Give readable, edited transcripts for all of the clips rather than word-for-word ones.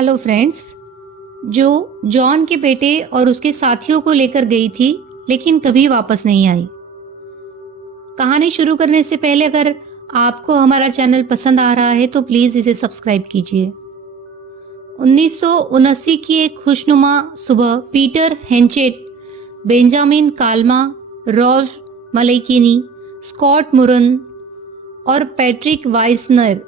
Hello friends. जो John के बेटे और उसके साथियों को लेकर गई थी लेकिन कभी वापस नहीं आई। कहानी शुरू करने से पहले अगर आपको हमारा चैनल पसंद आ रहा है तो प्लीज़ इसे सब्सक्राइब कीजिए। 1979 की एक खुशनुमा सुबह पीटर हेंचेट, बेंजामिन काल्मा, रॉल्फ मलेकिनी, स्कॉट मुरन और पैट्रिक वाइसनर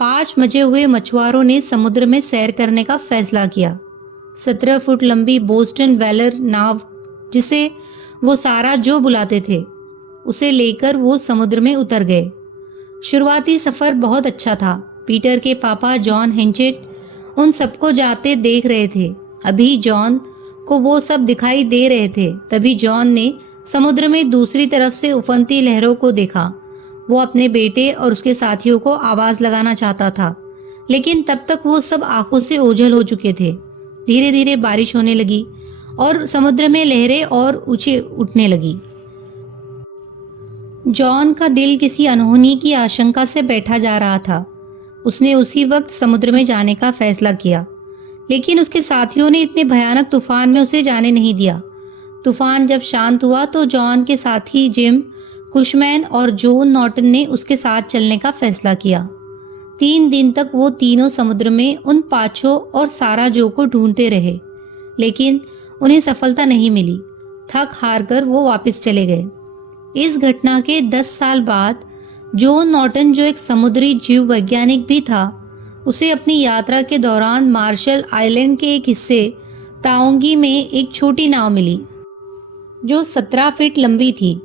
5 मजे हुए मछुआरों ने समुद्र में सैर करने का फैसला किया। 17 फुट लंबी बोस्टन वेलर नाव, जिसे वो सारा जो बुलाते थे, उसे लेकर वो समुद्र में उतर गए। शुरुआती सफ़र बहुत अच्छा था। पीटर के पापा जॉन हेंचेट उन सबको जाते देख रहे थे। अभी जॉन को वो सब दिखाई दे रहे थे। तभी जॉन ने समुद्र में दूसरी तरफ से उफनती लहरों को देखा। वो अपने बेटे और उसके साथियों को आवाज़ लगाना चाहता था, लेकिन तब तक वो सब आंखों से ओझल हो चुके थे। धीरे धीरे बारिश होने लगी और समुद्र में लहरें और ऊंचे उठने लगी। जॉन का दिल किसी अनहोनी की आशंका से बैठा जा रहा था। उसने उसी वक्त समुद्र में जाने का फैसला किया, लेकिन उसके साथियों ने इतने भयानक तूफान में उसे जाने नहीं दिया। तूफान जब शांत हुआ तो जॉन के साथी जिम कुशमैन और जॉन नॉर्टन ने उसके साथ चलने का फैसला किया। 3 दिन तक वो तीनों समुद्र में उन पांचों और सारा जो को ढूंढते रहे, लेकिन उन्हें सफलता नहीं मिली। थक हार कर वो वापस चले गए। इस घटना के 10 साल बाद जॉन नॉर्टन, जो एक समुद्री जीव वैज्ञानिक भी था, उसे अपनी यात्रा के दौरान मार्शल आइलैंड के एक हिस्से ताओंगी में एक छोटी नाव मिली जो 17 फीट लंबी थी।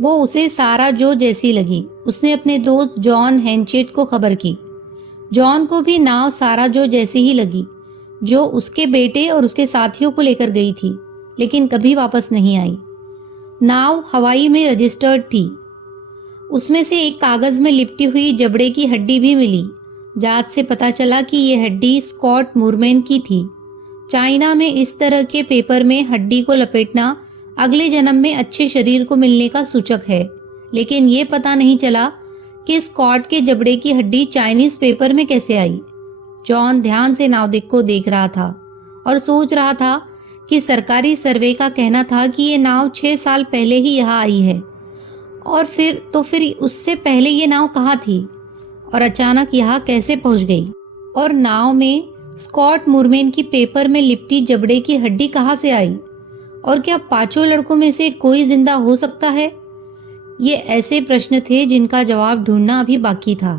वो उसे सारा जो जैसी लगी। उसने अपने दोस्त जॉन हेंचेट को खबर की। जॉन को भी नाव सारा जो जैसी ही लगी, जो उसके बेटे और उसके साथियों को लेकर गई थी, लेकिन कभी वापस नहीं आई। नाव हवाई में रजिस्टर्ड थी। उसमें से एक कागज़ में लिपटी हुई जबड़े की हड्डी भी मिली। जांच से पता चला कि ये हड्डी स्कॉट मुरमैन की थी। चाइना में इस तरह के पेपर में हड्डी को लपेटना अगले जन्म में अच्छे शरीर को मिलने का सूचक है, लेकिन ये पता नहीं चला कि स्कॉट के जबड़े की हड्डी चाइनीज पेपर में कैसे आई। जॉन ध्यान से नाविक को देख रहा था और सोच रहा था कि सरकारी सर्वे का कहना था कि ये नाव 6 साल पहले ही यहाँ आई है, और फिर उससे पहले ये नाव कहाँ थी और अचानक यहाँ कैसे पहुँच गई। और नाव में स्कॉट मुरमैन की पेपर में लिपटी जबड़े की हड्डी कहाँ से आई, और क्या 5 लड़कों में से कोई जिंदा हो सकता है? ये ऐसे प्रश्न थे जिनका जवाब ढूंढना अभी बाकी था।